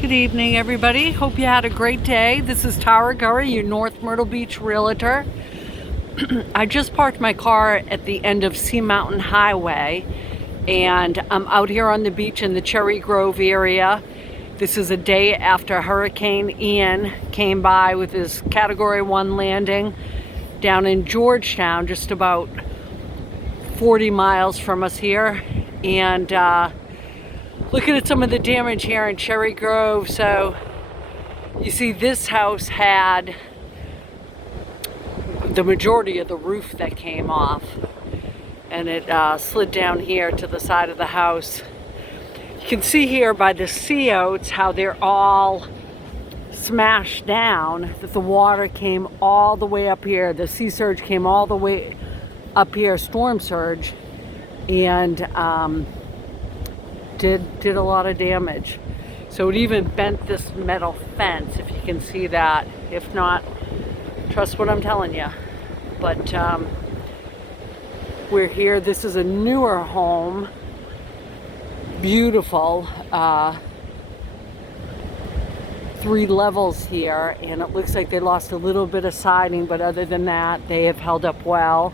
Good evening, everybody. Hope you had a great day. This is Tara Gurry, your North Myrtle Beach realtor. I just parked my car at the end of Sea Mountain Highway, and I'm out here on the beach in the Cherry Grove area. This is a day after Hurricane Ian came by with his Category 1 landing down in Georgetown, just about 40 miles from us here. And looking at some of the damage here in Cherry Grove. So you see this house had the majority of the roof that came off, and it slid down here to the side of the house. You can see here by the sea oats how they're all smashed down, that the water came all the way up here. The sea surge came all the way up here, storm surge, and did a lot of damage. So it even bent this metal fence, if you can see that. If not, trust what I'm telling you. But we're here. This is a newer home, beautiful, 3 levels here, and it looks like they lost a little bit of siding, but other than that, they have held up well.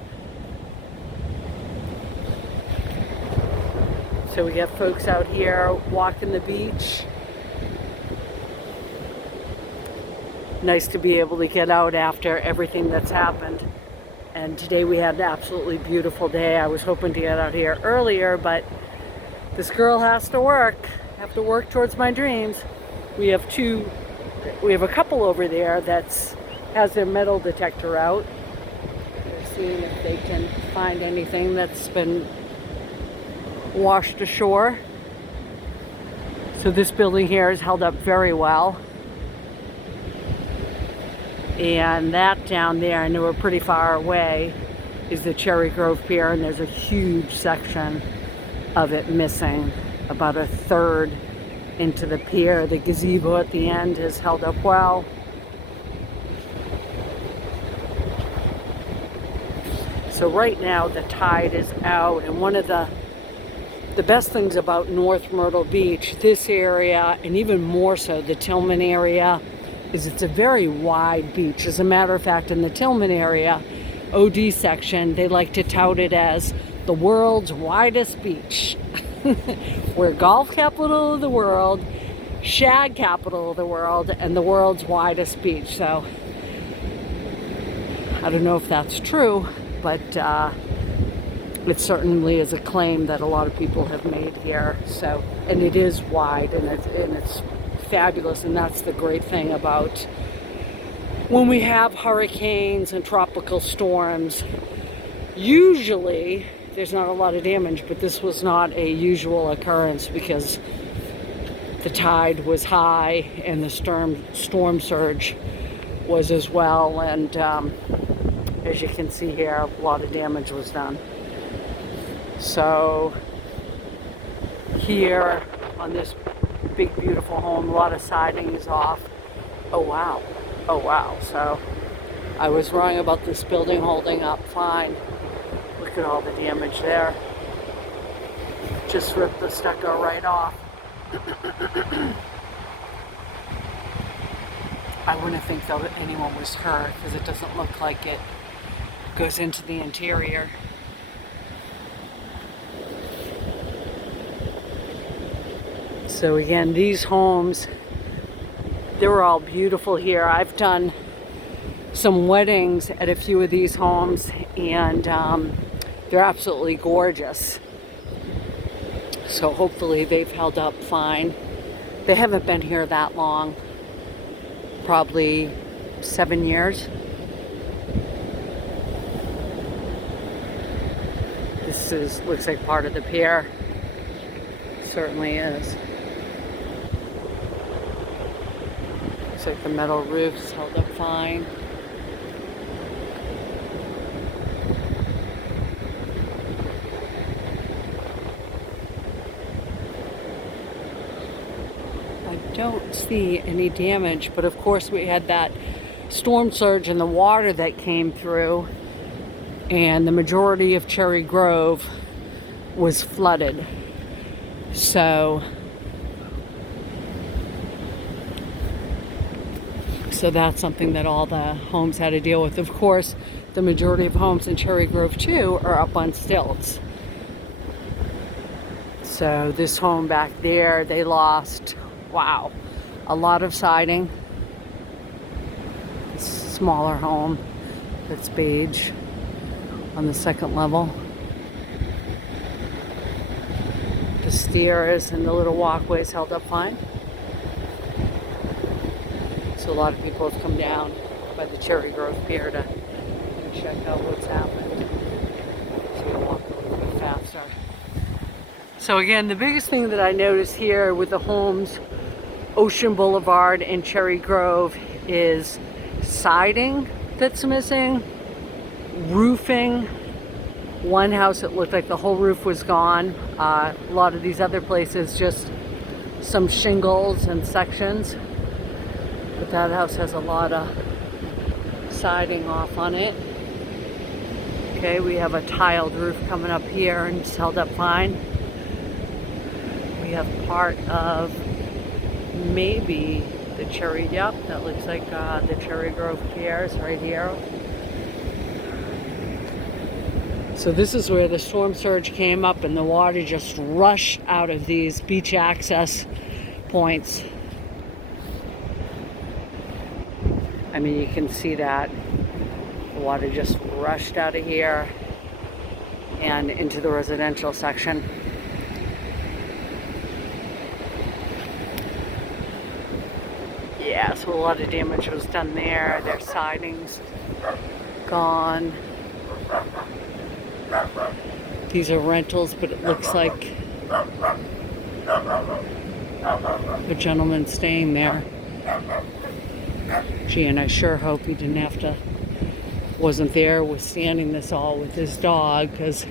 So we got folks out here walking the beach. Nice to be able to get out after everything that's happened. And today we had an absolutely beautiful day. I was hoping to get out here earlier, but this girl has to work. I have to work towards my dreams. We have a couple over there that's has their metal detector out. They're seeing if they can find anything that's been washed ashore. So this building here is held up very well. And that down there, I know we're pretty far away, is the Cherry Grove Pier, and there's a huge section of it missing, about 1/3 into the pier. The gazebo at the end is held up well. So right now the tide is out, and one of the best things about North Myrtle Beach, this area, and even more so the Tillman area, is it's a very wide beach. As a matter of fact, in the Tillman area, OD section, they like to tout it as the world's widest beach. We're golf capital of the world, shag capital of the world, and the world's widest beach. So I don't know if that's true, but it certainly is a claim that a lot of people have made here. So, and it is wide, and it's fabulous, and that's the great thing about when we have hurricanes and tropical storms. Usually there's not a lot of damage, but this was not a usual occurrence because the tide was high and the storm surge was as well, and as you can see here, a lot of damage was done. So here on this big beautiful home, a lot of siding is off. Oh wow, oh wow. So I was wrong about this building holding up fine. Look at all the damage there. Just ripped the stucco right off. I wouldn't think though that anyone was hurt, because it doesn't look like it goes into the interior. So again, these homes, they were all beautiful here. I've done some weddings at a few of these homes, and they're absolutely gorgeous. So hopefully they've held up fine. They haven't been here that long, probably 7 years. This looks like part of the pier. Certainly is. Looks like the metal roof's held up fine. I don't see any damage, but of course we had that storm surge and the water that came through, and the majority of Cherry Grove was flooded. So So that's something that all the homes had to deal with. Of course, the majority of homes in Cherry Grove too are up on stilts. So this home back there, they lost, wow, a lot of siding. This smaller home that's beige on the second level. The stairs and the little walkways held up fine. So a lot of people have come down by the Cherry Grove Pier to check out what's happened. So you walk a little bit faster. So again, the biggest thing that I noticed here with the homes, Ocean Boulevard and Cherry Grove, is siding that's missing, roofing. One house, it looked like the whole roof was gone. A lot of these other places, just some shingles and sections. But that house has a lot of siding off on it. Okay, we have a tiled roof coming up here and it's held up fine. We have part of maybe the Cherry, yep, that looks like the Cherry Grove Pier is right here. So this is where the storm surge came up and the water just rushed out of these beach access points. I mean, you can see that the water just rushed out of here and into the residential section. Yeah, so a lot of damage was done there. Their siding's gone. These are rentals, but it looks like a gentleman staying there. Gee, and I sure hope he didn't have to, wasn't there withstanding this all with his dog, because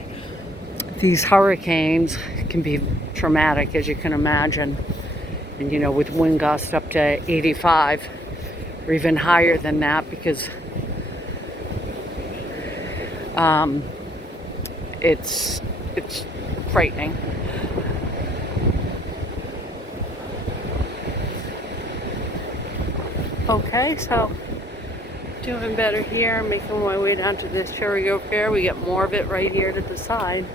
these hurricanes can be traumatic, as you can imagine. And you know, with wind gusts up to 85 or even higher than that, because it's frightening. Okay, so doing better here, making my way down to this Cherry Grove Pier. We get more of it right here to the side.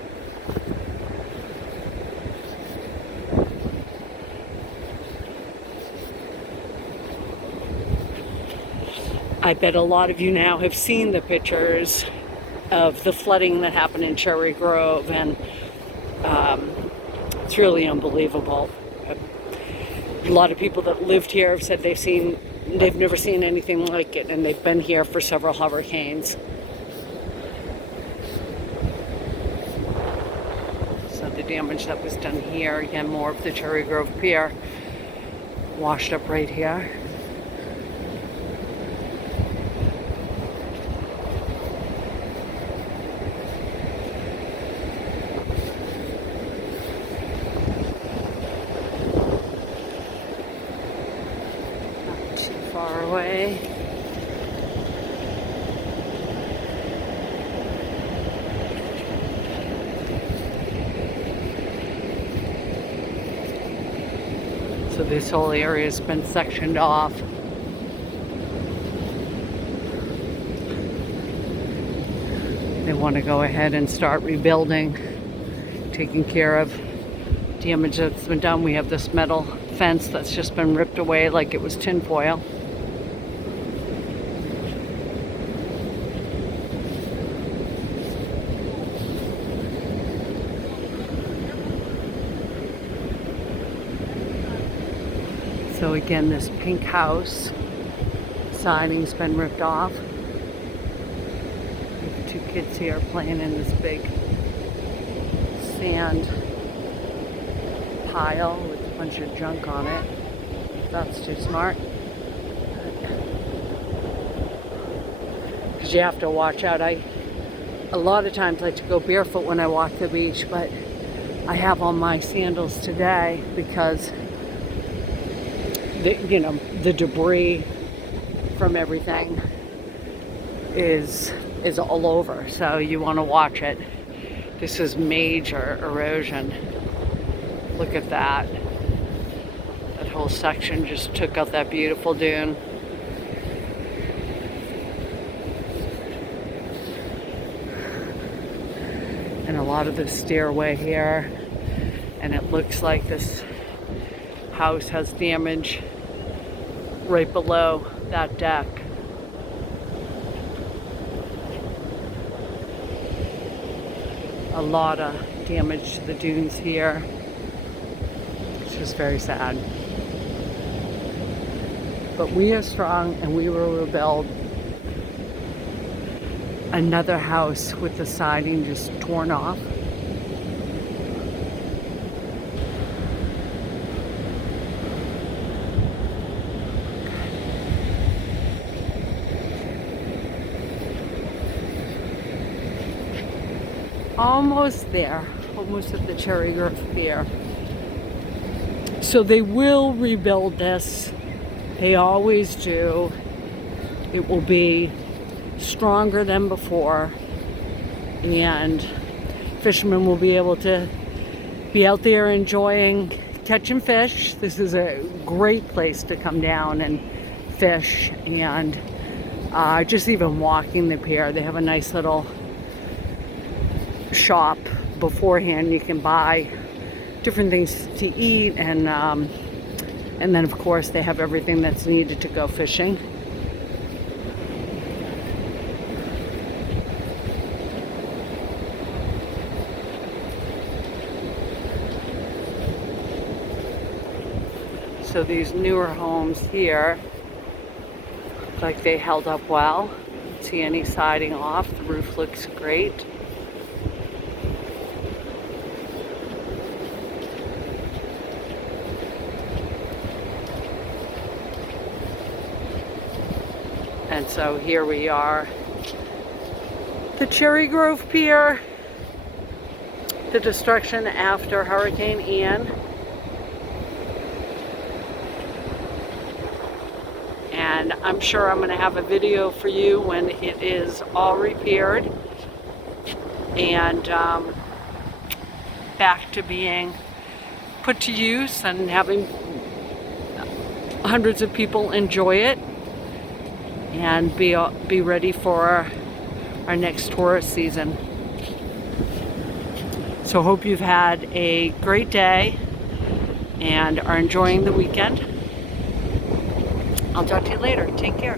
I bet a lot of you now have seen the pictures of the flooding that happened in Cherry Grove, and it's really unbelievable. A lot of people that lived here have said they've never seen anything like it, and they've been here for several hurricanes. So the damage that was done here, again, more of the Cherry Grove Pier washed up right here. Far away. So this whole area has been sectioned off. They want to go ahead and start rebuilding, taking care of damage that's been done. We have this metal fence that's just been ripped away like it was tinfoil. So again, this pink house siding's been ripped off. We have two kids here playing in this big sand pile with a bunch of junk on it. That's too smart. Because you have to watch out. A lot of times like to go barefoot when I walk the beach, but I have on my sandals today because the debris from everything is all over, so you want to watch it. This is major erosion. Look at that. That whole section just took out that beautiful dune. lot of the stairway here, and it looks like this house has damage right below that deck. A lot of damage to the dunes here. It's just very sad. But we are strong, and we will rebuild. Another house with the siding just torn off. Almost there, almost at the Cherry Grove Pier. So they will rebuild this. They always do. It will be stronger than before, and fishermen will be able to be out there enjoying catching fish. This is a great place to come down and fish, and just even walking the pier. They have a nice little shop beforehand. You can buy different things to eat, and then of course they have everything that's needed to go fishing. So these newer homes here look like they held up well. Don't see any siding off. The roof looks great. And so here we are, the Cherry Grove Pier, the destruction after Hurricane Ian. And I'm sure I'm going to have a video for you when it is all repaired and back to being put to use and having hundreds of people enjoy it, and be ready for our next tourist season. So hope you've had a great day and are enjoying the weekend. I'll talk to you later. Take care.